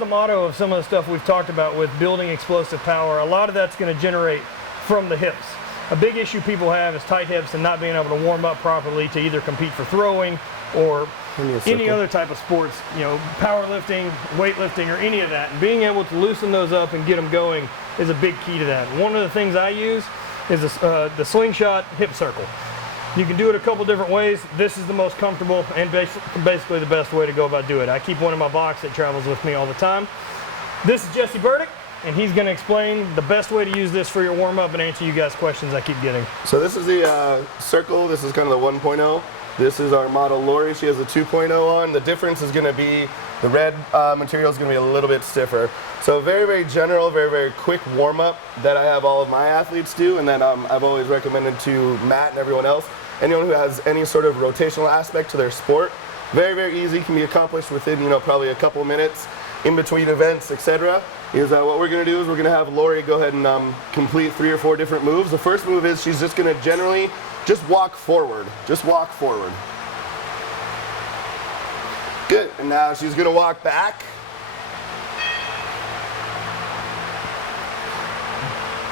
the motto of some of the stuff we've talked about with building explosive power, a lot of that's going to generate from the hips. A big issue people have is tight hips and not being able to warm up properly to either compete for throwing or any other type of sports, you know, powerlifting, weightlifting, or any of that. And being able to loosen those up and get them going is a big key to that. One of the things I use is the Slingshot hip circle. You can do it a couple different ways. This is the most comfortable and basically the best way to go about doing it. I keep one in my box that travels with me all the time. This is Jesse Burdick, and he's going to explain the best way to use this for your warm-up and answer you guys' questions I keep getting. So this is the circle. This is kind of the 1.0. This is our model Lori. She has a 2.0 on. The difference is going to be the red material is going to be a little bit stiffer. So very, very general, very, very quick warm-up that I have all of my athletes do, and then I've always recommended to Matt and everyone else, anyone who has any sort of rotational aspect to their sport. Very, very easy, can be accomplished within, you know, probably a couple minutes in between events, etc. Is what we're going to do is we're going to have Lori go ahead and complete 3 or 4 different moves. The first move is she's just going to generally just walk forward. Just walk forward. Good. And now she's going to walk back.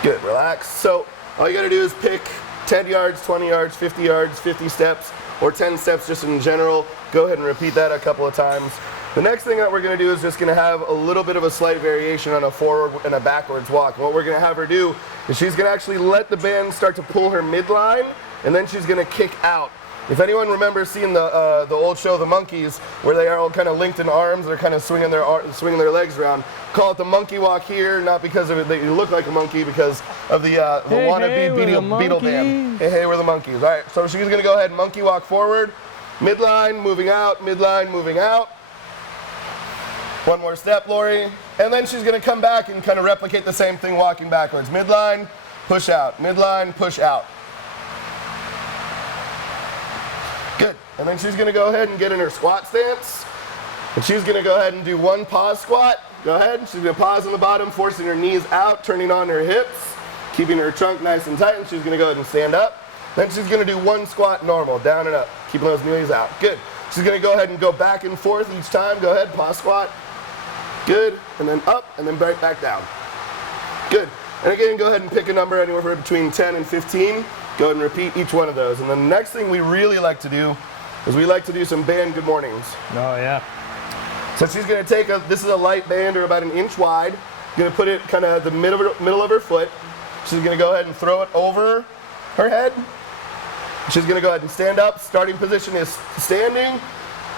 Good. Relax. So all you got to do is pick 10 yards, 20 yards, 50 yards, 50 steps, or 10 steps just in general. Go ahead and repeat that a couple of times. The next thing that we're going to do is just going to have a little bit of a slight variation on a forward and a backwards walk. What we're going to have her do is she's going to actually let the band start to pull her midline, and then she's going to kick out. If anyone remembers seeing the old show The Monkeys, where they are all kind of linked in arms, they're kind of swinging their legs around. Call it the monkey walk here, not because of it that you look like a monkey, because of the wannabe beetle band. Hey, hey, we're the monkeys. All right, so she's going to go ahead and monkey walk forward, midline, moving out, midline, moving out. One more step, Lori. And then she's going to come back and kind of replicate the same thing walking backwards. Midline, push out. Midline, push out. Good. And then she's going to go ahead and get in her squat stance. And she's going to go ahead and do one pause squat. Go ahead. She's going to pause on the bottom, forcing her knees out, turning on her hips, keeping her trunk nice and tight. And she's going to go ahead and stand up. Then she's going to do one squat normal, down and up, keeping those knees out. Good. She's going to go ahead and go back and forth each time. Go ahead, pause squat. Good, and then up, and then right back down. Good, and again, go ahead and pick a number anywhere between 10 and 15. Go ahead and repeat each one of those. And the next thing we really like to do is we like to do some band good mornings. Oh, yeah. So she's going to take this is a light band or about an inch wide. Going to put it kind of at the middle of her foot. She's going to go ahead and throw it over her head. She's going to go ahead and stand up. Starting position is standing.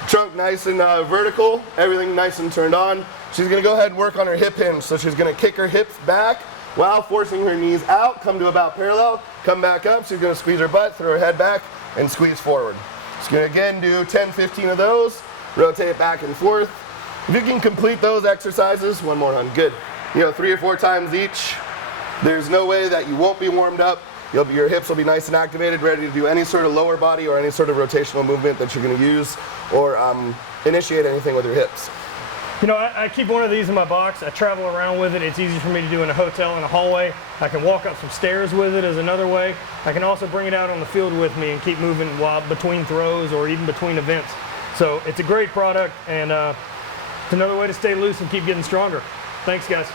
Trunk nice and vertical, everything nice and turned on. She's going to go ahead and work on her hip hinge. So she's going to kick her hips back while forcing her knees out, come to about parallel, come back up. She's going to squeeze her butt, throw her head back, and squeeze forward. She's going to again do 10, 15 of those, rotate back and forth. If you can complete those exercises, one more on, good. 3 or 4 times each, there's no way that you won't be warmed up. Your hips will be nice and activated, ready to do any sort of lower body or any sort of rotational movement that you're going to use or initiate anything with your hips. I keep one of these in my box. I travel around with it. It's easy for me to do in a hotel, in a hallway. I can walk up some stairs with it as another way. I can also bring it out on the field with me and keep moving while between throws or even between events. So it's a great product, and it's another way to stay loose and keep getting stronger. Thanks, guys.